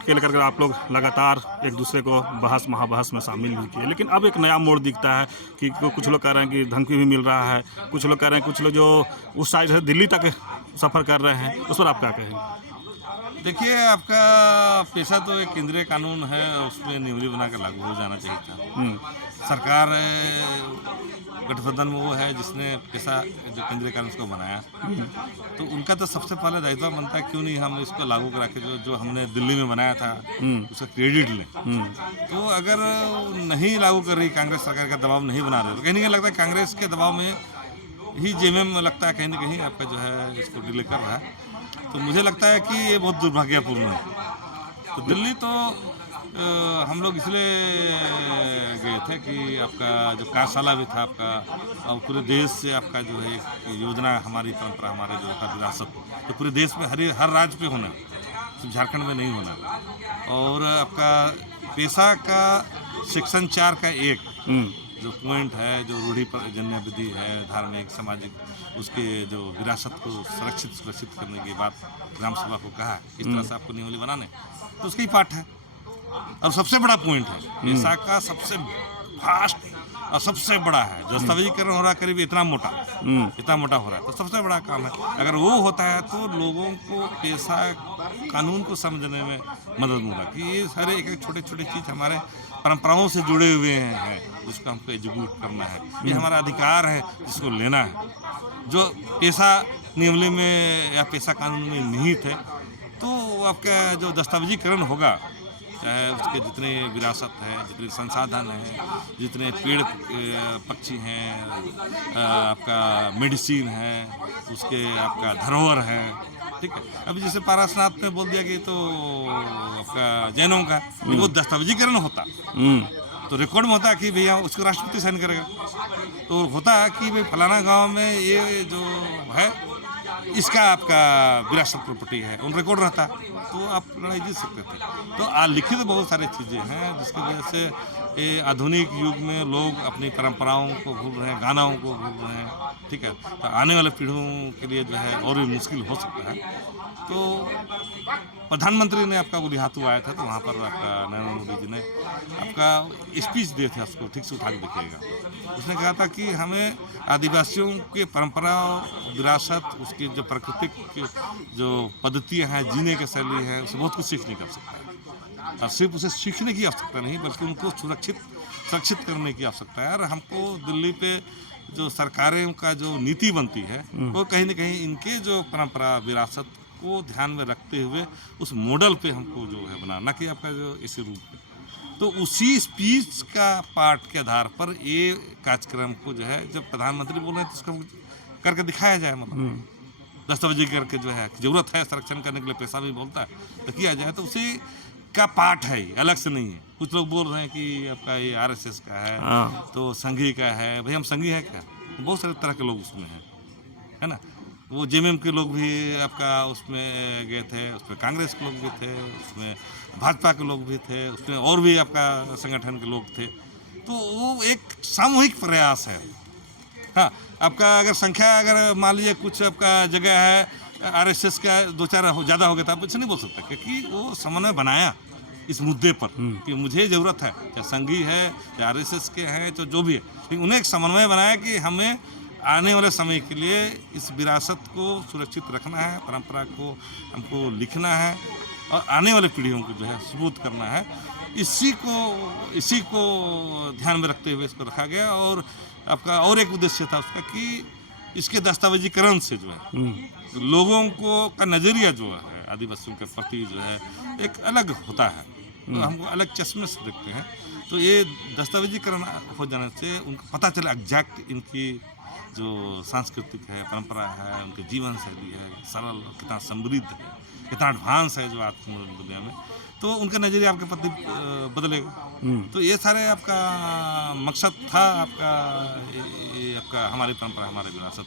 Subject के लेकर आप लोग लगातार एक दूसरे को बहस महाबहस में शामिल भी किए, लेकिन अब एक नया मोड़ दिखता है कि कुछ लोग कह रहे हैं कि धमकी भी मिल रहा है, कुछ लोग कह रहे हैं, कुछ लोग जो उस साइड से दिल्ली तक सफ़र कर रहे हैं, उस पर आप क्या कहेंगे? देखिए, आपका पेशा तो एक केंद्रीय कानून है, उसमें नियमावली बना कर लागू हो जाना चाहिए था। सरकार गठबंधन में वो है जिसने पेशा जो केंद्रीय कानून उसको बनाया, तो उनका तो सबसे पहले दायित्व बनता है क्यों नहीं हम इसको लागू करा के जो हमने दिल्ली में बनाया था उसका क्रेडिट लें। तो अगर नहीं लागू कर रही कांग्रेस सरकार का दबाव नहीं बना रही, तो कहीं ना कहीं लगता है कांग्रेस के दबाव में ही जेएमएम लगता है कहीं ना कहीं आपका जो है इसको डिले कर रहा है। तो मुझे लगता है कि ये बहुत दुर्भाग्यपूर्ण है। तो दिल्ली तो हम लोग इसलिए गए थे कि आपका जो कार्यशाला भी था आपका, और पूरे देश से आपका जो है एक योजना, हमारी परंपरा, हमारे जो है विरासत, तो पूरे देश में हर राज्य पे होना, सिर्फ झारखंड में नहीं होना। और आपका पेशा का सेक्शन 4 का 1 जो पॉइंट है, जो रूढ़ी पर जन्य विधि है, धार्मिक सामाजिक, उसके जो विरासत को सुरक्षित करने की बात ग्राम सभा को कहा, इस तरह से आपको नियमावली बनाने, तो उसका ही पाठ है। और सबसे बड़ा पॉइंट है पेशा का, सबसे फास्ट और सबसे बड़ा है, दस्तावेजीकरण हो रहा है करीब इतना मोटा हो रहा है। तो सबसे बड़ा काम है, अगर वो होता है तो लोगों को पेशा कानून को समझने में मदद मिला कि ये सारे एक छोटे छोटे चीज़ हमारे परंपराओं से जुड़े हुए हैं, जिसको हमको एजुकेट करना है, ये हमारा अधिकार है जिसको लेना है। जो पेशा नियमावली में या पेशा कानून में निहित है, तो आपका जो दस्तावेजीकरण होगा, चाहे उसके जितने विरासत है, जितने संसाधन हैं, जितने पेड़ पक्षी हैं, आपका मेडिसिन है, उसके आपका धरोहर है, ठीक है। अभी जैसे पारसनाथ में बोल दिया कि तो आपका जैनों का वो दस्तावेजीकरण होता तो रिकॉर्ड में होता कि भैया उसको राष्ट्रपति साइन करेगा, तो होता कि भाई फलाना गांव में ये जो है इसका आपका विरासत प्रॉपर्टी है, उन रिकॉर्ड रहता, तो आप लड़ाई जीत सकते थे। तो लिखित बहुत सारी चीज़ें हैं जिसकी वजह से ये आधुनिक युग में लोग अपनी परंपराओं को भूल रहे हैं, गानाओं को भूल रहे हैं, ठीक है। तो आने वाले पीढ़ियों के लिए जो है और भी मुश्किल हो सकता है। तो प्रधानमंत्री ने आपका बुलिहातू आया था, तो वहाँ पर आपका नरेंद्र मोदी जी ने आपका स्पीच दिए थे, उसको ठीक से उठा के देखिएगा। उसने कहा था कि हमें आदिवासियों के परंपरा, विरासत, उसकी जो प्राकृतिक जो पद्धतियाँ हैं, जीने की शैली है, उससे बहुत कुछ सीखने की आवश्यकता है। और सिर्फ उसे सीखने की आवश्यकता नहीं, बल्कि उनको सुरक्षित करने की आवश्यकता है। और हमको दिल्ली पे जो सरकारें का जो नीति बनती है, वो कहीं ना कहीं इनके जो परंपरा विरासत को ध्यान में रखते हुए उस मॉडल पे हमको जो है बनाना, कि आपका जो इसी रूप है। तो उसी स्पीच का पार्ट के आधार पर ये कार्यक्रम को जो है, जब प्रधानमंत्री बोल रहे हैं तो उसको करके दिखाया जाए, मतलब दस्तावेजी करके जो है, जरूरत है संरक्षण करने के लिए, पैसा भी बोलता है तो किया जाए। तो उसी का पार्ट है, ये अलग से नहीं है। कुछ लोग बोल रहे हैं कि आपका ये आरएसएस का है, तो संघी का है। भाई हम संघी है क्या? बहुत सारे तरह के लोग उसमें हैं, है ना। वो जेएमएम के लोग भी आपका उसमें गए थे, उसमें कांग्रेस के लोग भी थे, उसमें भाजपा के लोग भी थे, उसमें और भी आपका संगठन के लोग थे। तो वो एक सामूहिक प्रयास है। हाँ, आपका अगर संख्या, अगर मान लीजिए कुछ आपका जगह है आरएसएस का 2-4 ज़्यादा हो गया था, आप ऐसे नहीं बोल सकते, क्योंकि वो समन्वय बनाया इस मुद्दे पर कि मुझे ज़रूरत है, चाहे संघी है, चाहे आरएसएस के हैं, तो जो भी है, लेकिन उन्हें एक समन्वय बनाया कि हमें आने वाले समय के लिए इस विरासत को सुरक्षित रखना है, परंपरा को हमको लिखना है और आने वाले पीढ़ियों को जो है सबूत करना है। इसी को ध्यान में रखते हुए इसको रखा गया। और आपका और एक उद्देश्य था उसका कि इसके दस्तावेजीकरण से जो है लोगों को का नज़रिया जो है आदिवासियों के प्रति जो है एक अलग होता है, तो हमको अलग चश्मे से देखते हैं। तो ये दस्तावेजीकरण हो जाने से उनको पता चला एग्जैक्ट इनकी जो सांस्कृतिक है, परंपरा है, उनकी जीवन शैली है, सरल, कितना समृद्ध है, कितना एडवांस है जो आज की दुनिया में, तो उनका नज़रिया आपके प्रति बदलेगा। तो ये सारे आपका मकसद था आपका, ये आपका हमारी परंपरा, हमारे विरासत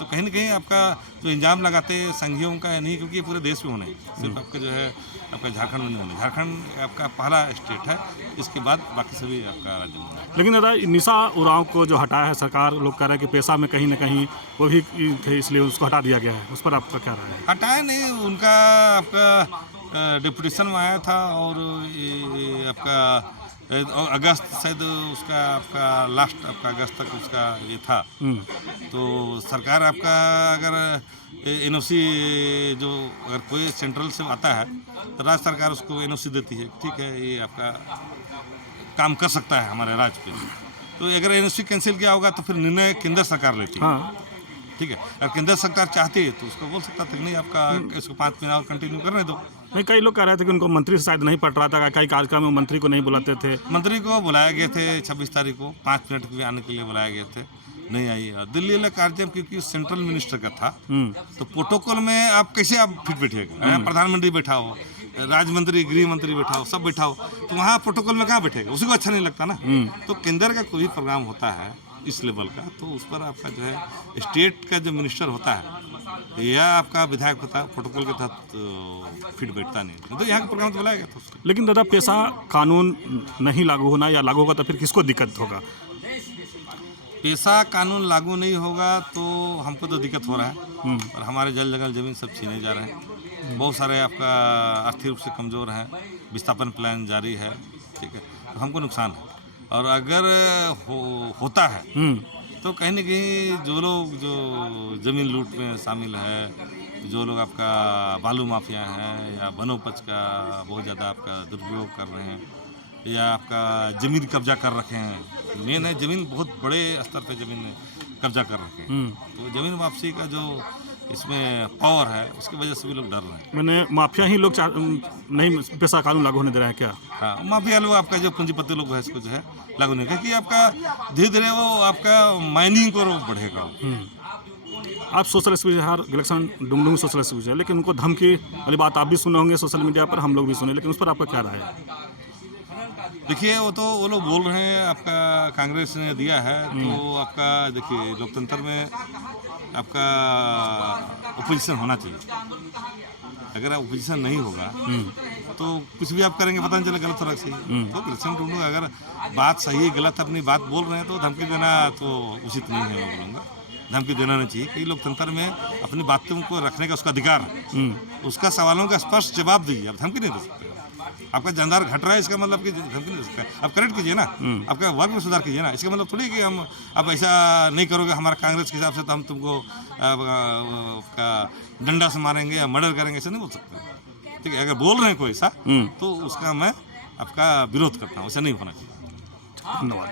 तो कहीं ना कहीं आपका जो इंजाम लगाते संघियों का नहीं, क्योंकि ये पूरे देश में होने, सिर्फ आपका जो है आपका झारखंड में नहीं होने। झारखंड आपका पहला स्टेट है, इसके बाद बाकी सभी आपका राज्य में होने। लेकिन दादा निशा उरांव को जो हटाया है सरकार, लोग कह रहे हैं कि पेशा में कहीं ना कहीं वो भी थे, इसलिए उसको हटा दिया गया है। उस पर आपका क्या राय है? हटाया नहीं, उनका आपका डिप्यूटेशन में आया था और ये आपका अगस्त शायद उसका आपका लास्ट आपका अगस्त तक उसका ये था। तो सरकार आपका अगर एनओसी जो अगर कोई सेंट्रल से आता है तो राज्य सरकार उसको एनओसी देती है, ठीक है ये आपका काम कर सकता है हमारे राज्य पे। तो अगर एनओसी कैंसिल किया होगा तो फिर निर्णय केंद्र सरकार लेती है। हाँ, ठीक है, अगर केंद्र सरकार चाहती है तो उसको बोल सकता था कि नहीं आपका इसको 5 महीना और कंटिन्यू करने दो। नहीं, कई लोग कह रहे थे कि उनको मंत्री से शायद नहीं पड़ रहा था, कई कार्यक्रम में मंत्री को नहीं बुलाते थे। मंत्री को बुलाया गए थे 26 तारीख को, 5 मिनट के लिए आने के लिए बुलाए गए थे, नहीं आई। और दिल्ली वाला कार्यक्रम क्योंकि सेंट्रल मिनिस्टर का था तो प्रोटोकॉल में आप कैसे आप फिट बैठेगा? प्रधानमंत्री बैठा हो, राज्य मंत्री, गृह मंत्री बैठा हो, सब बैठा हो, तो वहाँ प्रोटोकॉल में कहाँ बैठेगा? उसी को अच्छा नहीं लगता ना। तो केंद्र का कोई प्रोग्राम होता है इस लेवल का तो उस पर आपका जो है स्टेट का जो मिनिस्टर होता है या आपका विधायक होता है, प्रोटोकॉल के तहत फिट बैठता नहीं। तो यहाँ का प्रोग्राम तो बुलाया गया था उसको। लेकिन दादा पेशा कानून नहीं लागू होना या लागू होगा तो फिर किसको दिक्कत होगा? पेशा कानून लागू नहीं होगा तो हमको तो दिक्कत हो रहा है और हमारे जल जंगल जमीन सब छीने जा रहे हैं। बहुत सारे आपका आर्थिक रूप से कमज़ोर हैं, विस्थापन प्लान जारी है, ठीक है, तो हमको नुकसान है। और अगर होता है तो कहीं ना कहीं जो लोग जो ज़मीन लूट में शामिल है, जो लोग आपका बालू माफिया हैं या वनोपज का बहुत ज़्यादा आपका दुरुपयोग कर रहे हैं या आपका ज़मीन कब्जा कर रखे हैं, मेन है ज़मीन बहुत बड़े स्तर पे ज़मीन कब्जा कर रखे हैं, तो ज़मीन वापसी का जो इसमें पावर है उसकी वजह से भी लोग डर रहे हैं। मैंने माफिया ही लोग नहीं पेशा कानून लागू होने दे रहे हैं क्या? हाँ, माफिया लोग आपका जो पूंजीपति लोग है इसको जो है लागू नहीं, क्योंकि आपका धीरे धीरे वो आपका माइनिंग को बढ़ेगा। आप सोशलिस्ट बिहार इलेक्शन डुमडुम सोशलिस्ट बिहार, लेकिन उनको धमकी वाली बात आप भी सुने होंगे सोशल मीडिया पर, हम लोग भी सुने, लेकिन उस पर आपका क्या राय है? देखिए वो लोग बोल रहे हैं आपका कांग्रेस ने दिया है, तो आपका देखिए लोकतंत्र में आपका ओपोजिशन होना चाहिए। अगर ओपोजिशन नहीं होगा तो कुछ भी आप करेंगे पता नहीं चले गलत हो रहा सही। तो इलेक्शन ढूंढूंगा, अगर बात सही है गलत अपनी बात बोल रहे हैं तो धमकी देना तो उचित नहीं है। मैं बोलूँगा धमकी देना नहीं चाहिए, कई लोकतंत्र में अपनी बातों को रखने का उसका अधिकार है, उसका सवालों का स्पष्ट जवाब दीजिए। आप धमकी नहीं दे सकते। आपका जानदार घट रहा है इसका मतलब कि धमकी नहीं दे सकते, आप करेक्ट कीजिए ना, आपका वर्क में सुधार कीजिए ना। इसका मतलब थोड़ी कि हम अब ऐसा नहीं करोगे हमारा कांग्रेस के हिसाब से तो हम तुमको डंडा से मारेंगे या मर्डर करेंगे, ऐसा नहीं बोल सकते। ठीक है, अगर बोल रहे हैं कोई ऐसा तो उसका मैं आपका विरोध करता हूँ, ऐसा नहीं होना चाहिए। धन्यवाद।